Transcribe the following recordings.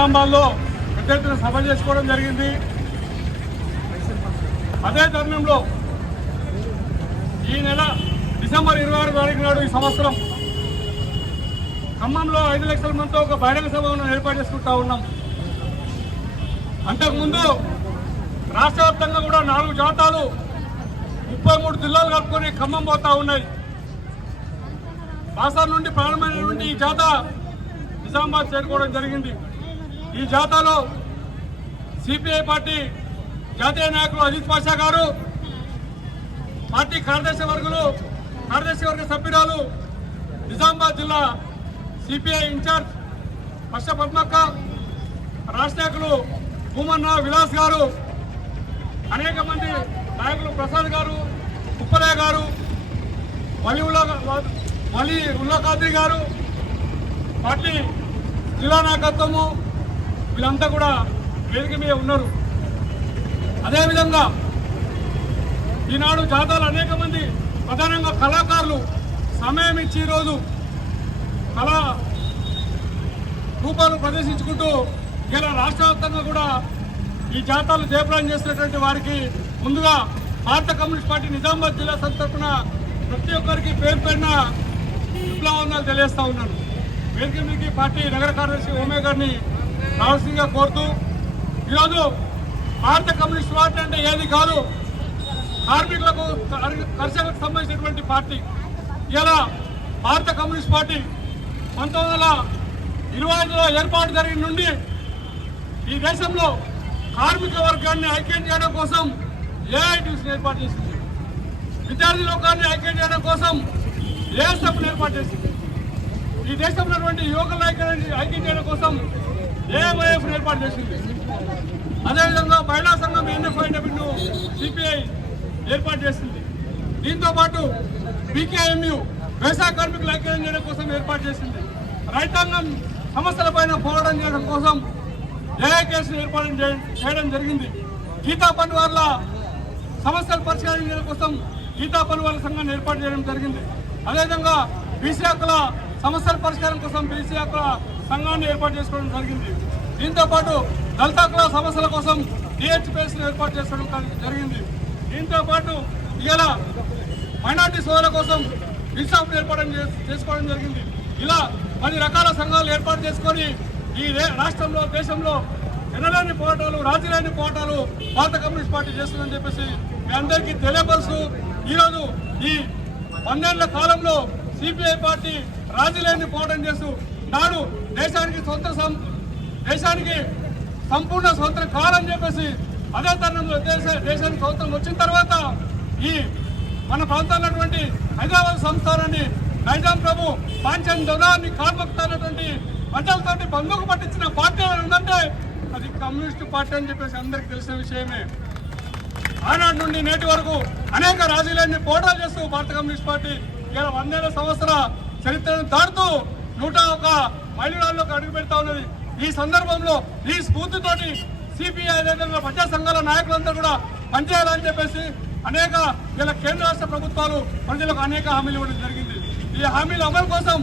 నిజామాబాద్లో పెద్ద ఎత్తున సభ చేసుకోవడం జరిగింది. అదే తరుణంలో ఈ నెల డిసెంబర్ 26 తారీఖు నాడు ఈ సంవత్సరం ఖమ్మంలో 5 లక్షల మందితో ఒక బహిరంగ సభను ఏర్పాటు చేసుకుంటా ఉన్నాం. అంతకుముందు రాష్ట్ర వ్యాప్తంగా కూడా 4 జాతాలు 33 జిల్లాలు కలుపుకొని ఖమ్మం పోతా ఉన్నాయి. బాసార్ నుండి ప్రారంభమైనటువంటి ఈ జాత నిజామాబాద్ చేరుకోవడం జరిగింది. ఈ జాతాలో సిపిఐ పార్టీ జాతీయ నాయకులు అజిత్ పాషా గారు, పార్టీ కార్యదర్శి వర్గ సభ్యురాలు, నిజామాబాద్ జిల్లా సిపిఐ ఇన్ఛార్జ్ వర్ష పద్మక్క, రాష్ట్ర నాయకులు భూమన్న విలాస్ గారు, అనేక మంది నాయకులు ప్రసాద్ గారు, ఉప్పలయ్య గారు, వలి ఉల్లా ఖాద్రి గారు, పార్టీ జిల్లా నాయకత్వము వీళ్ళంతా కూడా వేదిక మీద ఉన్నారు. అదేవిధంగా ఈనాడు జాతాలు అనేక మంది ప్రధానంగా కళాకారులు సమయం ఇచ్చి ఈరోజు కళా రూపాలు ప్రదర్శించుకుంటూ ఇలా రాష్ట్ర వ్యాప్తంగా కూడా ఈ జాతాలు జయప్రదం చేసినటువంటి వారికి ముందుగా భారత కమ్యూనిస్ట్ పార్టీ నిజామాబాద్ జిల్లా తరఫున ప్రతి ఒక్కరికి పేరు పేరున విప్లవందనాలు తెలియజేస్తా ఉన్నాను. వేదిక మీదకి పార్టీ నగర కార్యదర్శి ఓమే గారిని రావాల్సిందిగా కోరుతూ, ఈరోజు భారత కమ్యూనిస్ట్ పార్టీ అంటే ఏది కాదు, కార్మికులకు కర్షకులకు సంబంధించినటువంటి పార్టీ. ఇలా భారత కమ్యూనిస్ట్ పార్టీ 1925లో ఏర్పాటు జరిగిన నుండి ఈ దేశంలో కార్మిక వర్గాన్ని ఐక్యం చేయడం కోసం ఏఐటీసీని ఏర్పాటు చేసింది. విద్యార్థి లోకాన్ని ఐక్యం చేయడం కోసం ఏఎస్ఎఫ్ని ఏర్పాటు చేసింది. ఈ దేశంలో ఉన్నటువంటి యువకుల ఐక్యం చేయడం కోసం ఏఎంఐఎఫ్ని ఏర్పాటు చేసింది. అదేవిధంగా మహిళా సంఘం ఎన్ఎఫ్ఐడబ్ల్యూను సిపిఐ ఏర్పాటు చేసింది. దీంతో పాటు బీకేఎంయు వ్యవసాయ కార్మికులు ఐక్యం చేయడం కోసం ఏర్పాటు చేసింది. రైతాంగం సమస్యలపైన పోరాటం చేయడం కోసం ఏఐకేసీని ఏర్పాటు చేయడం జరిగింది. గీతా పన్వార్ల సమస్యలు పరిష్కరించడం కోసం గీతా పన్వార్ల సంఘాన్ని ఏర్పాటు చేయడం జరిగింది. అదేవిధంగా బీసీ హక్కుల సమస్యల పరిష్కారం కోసం బీసీ హక్కుల సంఘాన్ని ఏర్పాటు చేసుకోవడం జరిగింది. దీంతో పాటు దళిత హక్కుల సమస్యల కోసం డిహెచ్పిఎస్ని ఏర్పాటు చేసుకోవడం జరిగింది. దీంతో పాటు ఇలా మైనార్టీ సోదరుల కోసం ఇన్సాఫ్ని ఏర్పాటు చేసుకోవడం జరిగింది. ఇలా 10 రకాల సంఘాలు ఏర్పాటు చేసుకొని ఈ రాష్ట్రంలో దేశంలో ఎనలేని పోరాటాలు, రాజీలేని పోరాటాలు భారత కమ్యూనిస్ట్ పార్టీ చేస్తుందని చెప్పేసి మీ అందరికీ తెలియపరుస్తూ, ఈరోజు ఈ 12 కాలంలో సిపిఐ పార్టీ రాజీలేని పోరాటం చేస్తూ నాడు దేశానికి సంపూర్ణ స్వతంత్రం కావాలని చెప్పేసి అదే తరుణంలో దేశానికి స్వతంత్రం వచ్చిన తర్వాత ఈ మన ప్రాంతాలటువంటి హైదరాబాద్ సంస్థానాన్ని నైజాం ప్రభు పాంచన్ దొరాన్ని కార్మక్తానటువంటి ప్రజలతోటి బంధుకు పట్టించిన పార్టీ ఉందంటే అది కమ్యూనిస్టు పార్టీ అని చెప్పేసి అందరికీ తెలిసిన విషయమే. ఆనాటి నుండి నేటి వరకు అనేక రాజీలేని పోరాటాలు చేస్తూ భారత కమ్యూనిస్ట్ పార్టీ ఇలా 100 సంవత్సరాల చరిత్రను దాటుతూ 101 మైలురాల్లోకి అడుగు పెడతా ఉన్నది. ఈ సందర్భంలో ఈ స్ఫూర్తితోటి సిపిఐ అదేవిధంగా ప్రజా సంఘాల నాయకులందరూ కూడా పనిచేయాలని చెప్పేసి అనేక ఇలా కేంద్ర రాష్ట్ర ప్రభుత్వాలు ప్రజలకు అనేక హామీలు ఇవ్వడం జరిగింది. ఈ హామీల అమలు కోసం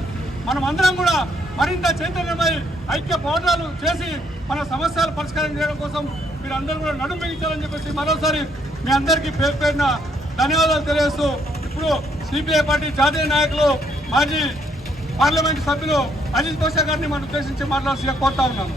మనం అందరం కూడా మరింత చైతన్యమై ఐక్య పోరాటాలు చేసి మన సమస్యలు పరిష్కారం చేయడం కోసం మీరు అందరూ కూడా నడుం బిగించాలని చెప్పేసి మరోసారి మీ అందరికీ పేరు పేరున ధన్యవాదాలు తెలియజేస్తూ, ఇప్పుడు సిపిఐ పార్టీ జాతీయ నాయకులు మాజీ పార్లమెంటు సభ్యులు అజిత్ పాషా గారిని మనం ఉద్దేశించి మాట్లాడాల్సి కోరుతా ఉన్నాను.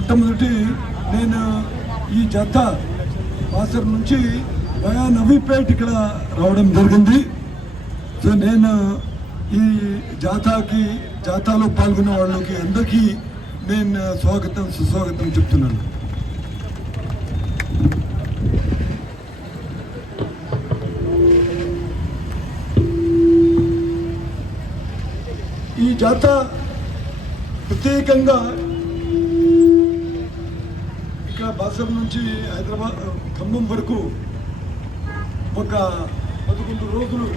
మొట్టమొదటి నేను ఈ జత బాసర్ నుంచి వయా నవీపేట్ ఇక్కడ రావడం జరిగింది. సో నేను ఈ జాతాలో పాల్గొన్న వాళ్ళకి అందరికీ నేను సుస్వాగతం చెప్తున్నాను. ఈ జాత ప్రత్యేకంగా ఇక్కడ బాసర్ నుంచి హైదరాబాద్ ఖమ్మం వరకు ఒక 11 రోజులు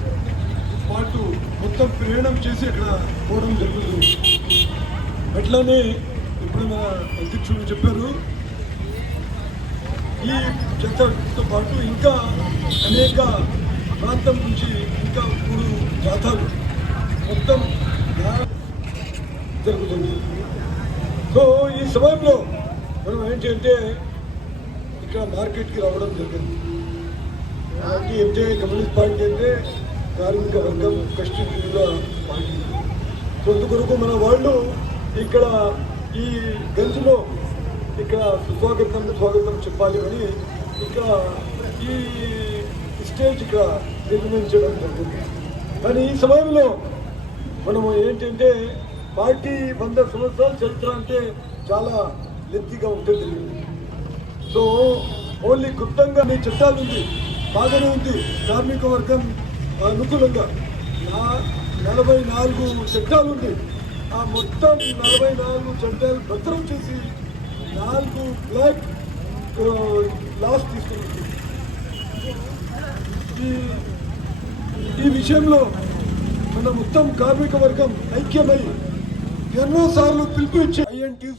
పాటు మొత్తం ప్రయాణం చేసి అక్కడ పోవడం జరుగుతుంది. అట్లానే ఇప్పుడు మన అధ్యక్షుడు చెప్పారు, ఈ జతతో పాటు ఇంకా అనేక ప్రాంతం నుంచి ఇంకా 3 జాతాలు మొత్తం జరుగుతుంది. సో ఈ సమయంలో మనం ఏంటంటే ఇక్కడ మార్కెట్కి రావడం జరిగింది. ఎంజే కమ్యూనిస్ట్ పార్టీ అంటే కార్మిక వర్గం కష్టజీవుల పార్టీ. సో అందుకొరకు మన వాళ్ళు ఇక్కడ ఈ గంజ్లో ఇక్కడ స్వాగతం చెప్పాలి అని ఇక్కడ ఈ స్టేజ్ ఇక్కడ నిర్మించడం జరిగింది. కానీ ఈ సమయంలో మనము ఏంటంటే పార్టీ 100 సంవత్సరాల చరిత్ర అంటే చాలా లెంతీగా ఉంటుంది. సో ఓన్లీ గుప్తంగా నీ చట్టాలు ఉంది, బాగానే ఉంది. కార్మిక వర్గం అనుకూలంగా 44 చట్టాలు ఉంది. ఆ మొత్తం 44 చట్టాలు భద్రం చేసి 4 బ్లాక్ లాస్ తీసుకుంటుంది. ఈ విషయంలో మన మొత్తం కార్మిక వర్గం ఐక్యమై ఎన్నోసార్లు పిలుపు ఇచ్చి INTU,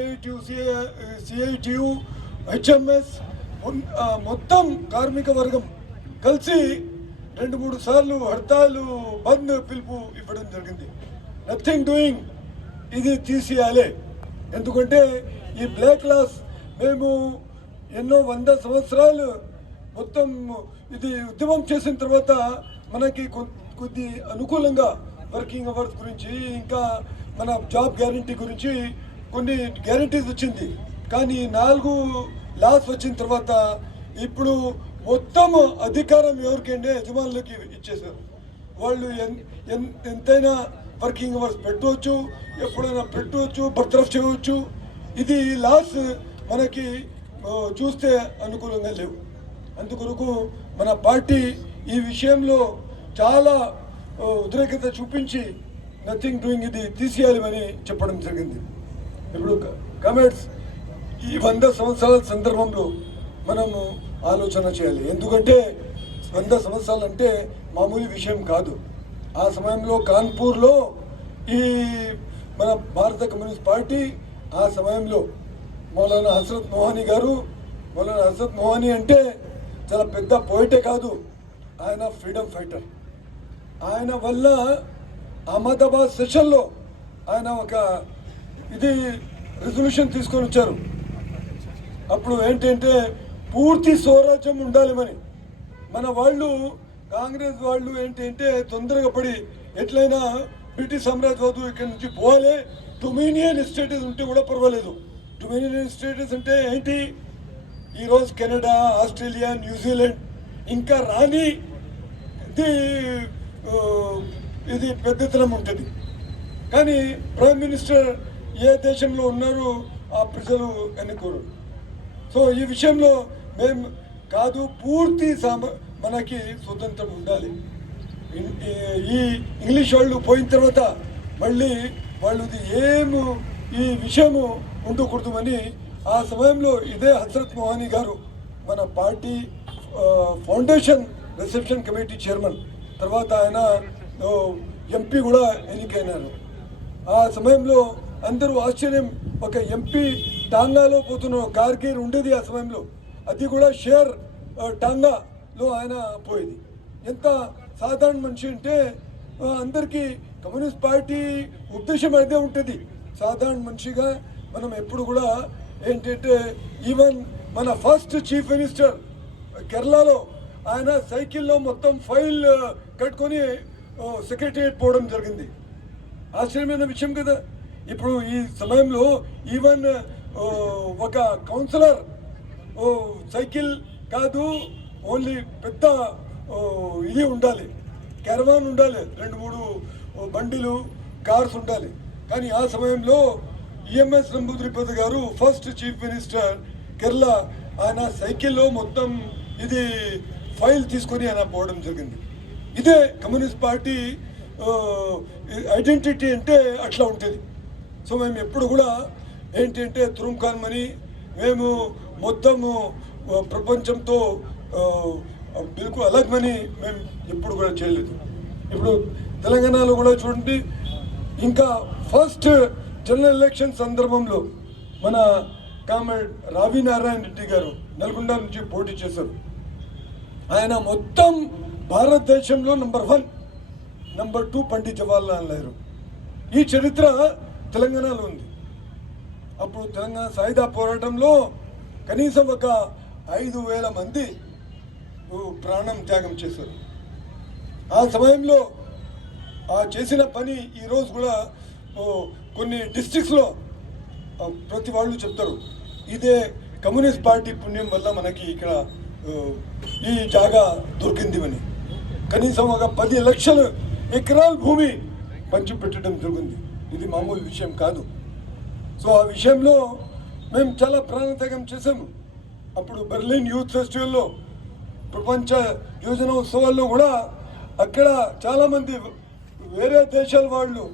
AITU, CITU, HMS మొత్తం కార్మిక వర్గం కలిసి 2-3 సార్లు హర్తాలు బంద్ పిలుపు ఇవ్వడం జరిగింది. నథింగ్ డూయింగ్, ఇది తీసేయాలి. ఎందుకంటే ఈ బ్లాక్ లాస్ మేము ఎన్నో 100 సంవత్సరాలు మొత్తం ఇది ఉద్యమం చేసిన తర్వాత మనకి కొద్ది అనుకూలంగా వర్కింగ్ అవర్స్ గురించి ఇంకా మన జాబ్ గ్యారంటీ గురించి కొన్ని గ్యారంటీస్ వచ్చింది. కానీ 4 లాస్ వచ్చిన తర్వాత ఇప్పుడు మొత్తం అధికారం ఎవరికంటే యజమానులకి ఇచ్చేశారు. వాళ్ళు ఎంతైనా వర్కింగ్ అవర్స్ పెట్టవచ్చు, ఎప్పుడైనా పెట్టవచ్చు, బర్తరఫ్ చేయవచ్చు. ఇది లాస్ మనకి చూస్తే అనుకూలంగా లేవు. అందుకొరకు మన పార్టీ ఈ విషయంలో చాలా ఉద్రేకత చూపించి నథింగ్ డూయింగ్ ఇది తీసేయాలని చెప్పడం జరిగింది. ఇప్పుడు కామెంట్స్ ఈ 100 సంవత్సరాల సందర్భంలో మనము ఆలోచన చేయాలి. ఎందుకంటే 100 సంవత్సరాలు అంటే మామూలు విషయం కాదు. ఆ సమయంలో కాన్పూర్లో ఈ మన భారత కమ్యూనిస్ట్ పార్టీ ఆ సమయంలో మౌలానా హజరత్ మొహానీ గారు, మౌలానా హజరత్ మొహానీ అంటే చాలా పెద్ద పోయిటే కాదు, ఆయన ఫ్రీడమ్ ఫైటర్. ఆయన వల్ల అహ్మదాబాద్ సెషన్లో ఆయన ఒక రెజల్యూషన్ తీసుకొని వచ్చారు. అప్పుడు ఏంటంటే పూర్తి స్వరాజ్యం ఉండాలి. మన వాళ్ళు కాంగ్రెస్ వాళ్ళు ఏంటంటే తొందరగా పడి ఎట్లయినా బ్రిటిష్ సామ్రాజ్యవాదు ఇక్కడ నుంచి పోవాలి, డొమినియన్ స్టేటస్ ఉంటే కూడా పర్వాలేదు. డొమినియన్ స్టేటస్ అంటే ఏంటి? ఈరోజు కెనడా, ఆస్ట్రేలియా, న్యూజిలాండ్ ఇంకా రాని ఇది పెద్దతనం ఉంటుంది. కానీ ప్రైమ్ మినిస్టర్ ఏ దేశంలో ఉన్నారు ఆ ప్రజలు ఎన్నుకోరు. సో ఈ విషయంలో మేము కాదు, పూర్తి మనకి స్వతంత్రం ఉండాలి. ఈ ఇంగ్లీష్ వాళ్ళు పోయిన తర్వాత మళ్ళీ వాళ్ళది ఈ విషయము ఉండకూడదు అని ఆ సమయంలో ఇదే హజరత్ మొహానీ గారు మన party foundation reception committee chairman, తర్వాత ఆయన ఎంపీ కూడా ఎన్నికైనారు. ఆ సమయంలో అందరూ ఆశ్చర్యం, ఒక ఎంపీ టాంగాలో పోతున్న కార్గిర్ ఉండేది ఆ సమయంలో, అది కూడా షేర్ టాంగాలో ఆయన పోయేది. ఎంత సాధారణ మనిషి అంటే అందరికీ కమ్యూనిస్ట్ పార్టీ ఉద్దేశం అయితే ఉంటుంది. సాధారణ మనిషిగా మనం ఎప్పుడు కూడా ఏంటంటే ఈవెన్ మన ఫస్ట్ చీఫ్ మినిస్టర్ కేరళలో ఆయన సైకిల్లో మొత్తం ఫైల్ కట్టుకొని సెక్రటరియట్ పోవడం జరిగింది. ఆశ్చర్యమైన విషయం కదా. ఇప్పుడు ఈ సమయంలో ఈవెన్ ఒక కౌన్సిలర్ సైకిల్ కాదు, ఓన్లీ పెద్ద ఇది ఉండాలి, క్యారవాన్ ఉండాలి, 2-3 బండిలు కార్స్ ఉండాలి. కానీ ఆ సమయంలో ఈఎంఎస్ నంబూద్రిపతి గారు ఫస్ట్ చీఫ్ మినిస్టర్ కేరళ, ఆయన సైకిల్లో మొత్తం ఇది ఫైల్ తీసుకొని ఆయన పోవడం జరిగింది. ఇదే కమ్యూనిస్ట్ పార్టీ ఐడెంటిటీ అంటే అట్లా ఉంటుంది. సో మేము ఎప్పుడు కూడా ఏంటంటే తురుంకాన్మని మేము మొత్తము ప్రపంచంతో బిల్కుల్ అలగ్మని మేము ఎప్పుడు కూడా చేయలేదు. ఇప్పుడు తెలంగాణలో కూడా చూడండి, ఇంకా ఫస్ట్ జనరల్ ఎలక్షన్ సందర్భంలో మన కామ్రేడ్ రావి నారాయణ రెడ్డి గారు నల్గొండ నుంచి పోటీ చేశారు. ఆయన మొత్తం భారతదేశంలో నంబర్ 1, నంబర్ 2 పండిత్ జవహర్లాల్ నెహ్రూ. ఈ చరిత్ర తెలంగాణలో ఉంది. అప్పుడు తెలంగాణ సాయుధ పోరాటంలో కనీసం ఒక 5,000 మంది ప్రాణం త్యాగం చేశారు. ఆ సమయంలో ఆ చేసిన పని ఈరోజు కూడా కొన్ని డిస్ట్రిక్ట్స్లో ప్రతి వాళ్ళు చెప్తారు, ఇదే కమ్యూనిస్ట్ పార్టీ పుణ్యం వల్ల మనకి ఇక్కడ ఈ జాగా దొరికింది అని. కనీసం ఒక 10 లక్షల ఎకరాల భూమి పంచిపెట్టడం జరిగింది. ఇది మామూలు విషయం కాదు. సో ఆ విషయంలో మేము చాలా ప్రాణత్యాగం చేసాము. అప్పుడు బెర్లిన్ యూత్ ఫెస్టివల్లో, ప్రపంచ యువజన ఉత్సవాల్లో కూడా అక్కడ చాలామంది వేరే దేశాల వాళ్ళు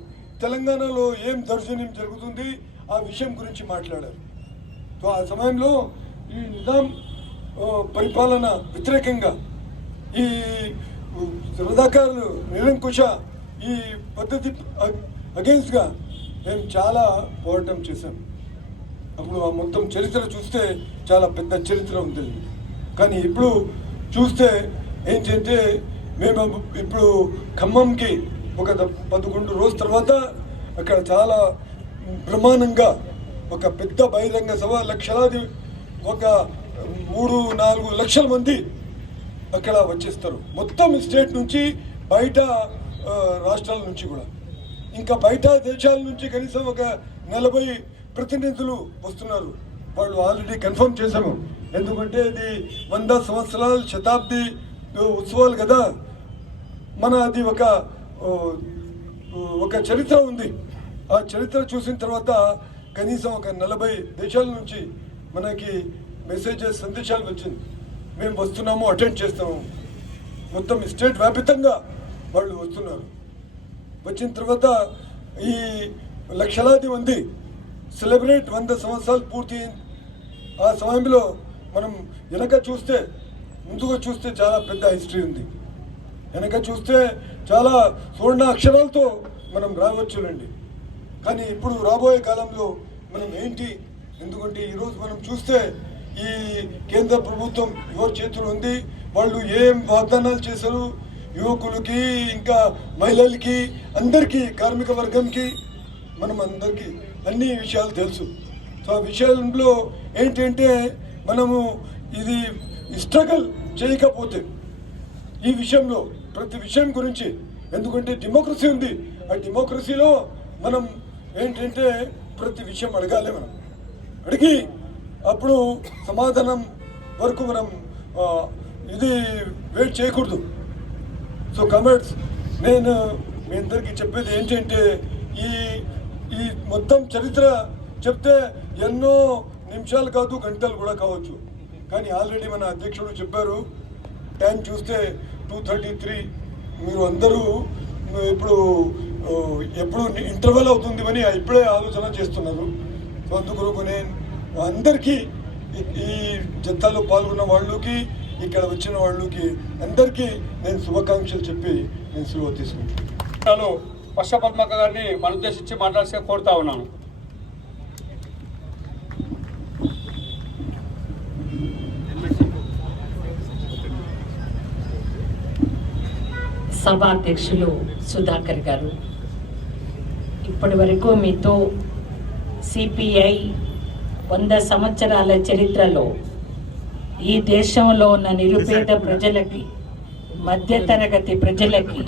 తెలంగాణలో ఏం దౌర్జన్యం జరుగుతుంది ఆ విషయం గురించి మాట్లాడారు. సో ఆ సమయంలో ఈ నిజాం పరిపాలన వ్యతిరేకంగా, ఈ రజాకారులు నిరంకుశ ఈ పద్ధతి అగెన్స్ట్గా మేము చాలా పోరాటం చేశాం. అప్పుడు ఆ మొత్తం చరిత్ర చూస్తే చాలా పెద్ద చరిత్ర ఉంది. కానీ ఇప్పుడు చూస్తే ఏంటంటే మేము ఇప్పుడు ఖమ్మంకి ఒక 11 రోజుల తర్వాత అక్కడ చాలా బ్రహ్మాండంగా ఒక పెద్ద బహిరంగ సభ, లక్షలాది, ఒక 3-4 లక్షల మంది అక్కడ వచ్చేస్తారు. మొత్తం స్టేట్ నుంచి, బయట రాష్ట్రాల నుంచి కూడా, ఇంకా బయట దేశాల నుంచి కనీసం ఒక 40 ప్రతినిధులు వస్తున్నారు. వాళ్ళు ఆల్రెడీ కన్ఫర్మ్ చేశాము. ఎందుకంటే ఇది 100 సంవత్సరాల శతాబ్ది ఉత్సవాలు కదా, మన అది ఒక చరిత్ర ఉంది. ఆ చరిత్ర చూసిన తర్వాత కనీసం ఒక 40 దేశాల నుంచి మనకి మెసేజెస్, సందేశాలు వచ్చింది. మేము వస్తున్నాము, అటెండ్ చేస్తాము. మొత్తం స్టేట్ వ్యాపితంగా వాళ్ళు వస్తున్నారు. వచ్చిన తర్వాత ఈ లక్షలాది మంది సెలబ్రేట్ 100 సంవత్సరాలు పూర్తి. ఆ సమయంలో మనం వెనక చూస్తే, ముందుగా చూస్తే చాలా పెద్ద హిస్టరీ ఉంది. వెనక చూస్తే చాలా సువర్ణ అక్షరాలతో మనం రావచ్చునండి. కానీ ఇప్పుడు రాబోయే కాలంలో మనం ఏంటి, ఎందుకంటే ఈరోజు మనం చూస్తే ఈ కేంద్ర ప్రభుత్వం ఎవరి చేతులు ఉంది, వాళ్ళు ఏం వాగ్దానాలు చేశారు యువకులకి, ఇంకా మహిళలకి, అందరికీ, కార్మిక వర్గంకి, మనం అందరికీ అన్ని విషయాలు తెలుసు. సో ఆ విషయాల్లో ఏంటంటే మనము ఇది స్ట్రగల్ చేయకపోతే ఈ విషయంలో ప్రతి విషయం గురించి, ఎందుకంటే డెమోక్రసీ ఉంది, ఆ డెమోక్రసీలో మనం ఏంటంటే ప్రతి విషయం అడగాలి. మనం అడిగి అప్పుడు సమాధానం వరకు మనం ఇది వెయిట్ చేయకూడదు. సో కమెంట్స్, నేను మీ అందరికీ చెప్పేది ఏంటంటే ఈ మొత్తం చరిత్ర చెప్తే ఎన్నో నిమిషాలు కాదు, గంటలు కూడా కావచ్చు. కానీ ఆల్రెడీ మన అధ్యక్షుడు చెప్పారు, టైం చూస్తే 2:33. మీరు అందరూ ఇప్పుడు ఎప్పుడు ఇంటర్వెల్ అవుతుంది అని ఇప్పుడే ఆలోచన చేస్తున్నారు. సో అందుకు నేను అందరికీ, ఈ జత్తాలో పాల్గొన్న వాళ్ళకి, ఇక్కడ వచ్చిన వాళ్ళకి అందరికీ నేను శుభాకాంక్షలు చెప్పి నేను సెలవు తీసుకుంటాను. వర్ష పద్మక్క గారిని మన ఉద్దేశించి మాట్లాడితే కోరుతా ఉన్నాను. సభాధ్యక్షులు సుధాకర్ గారు, ఇప్పటి వరకు మీతో సిపిఐ 100 సంవత్సరాల చరిత్రలో ఈ దేశంలో ఉన్న నిరుపేద ప్రజలకి, మధ్యతరగతి ప్రజలకి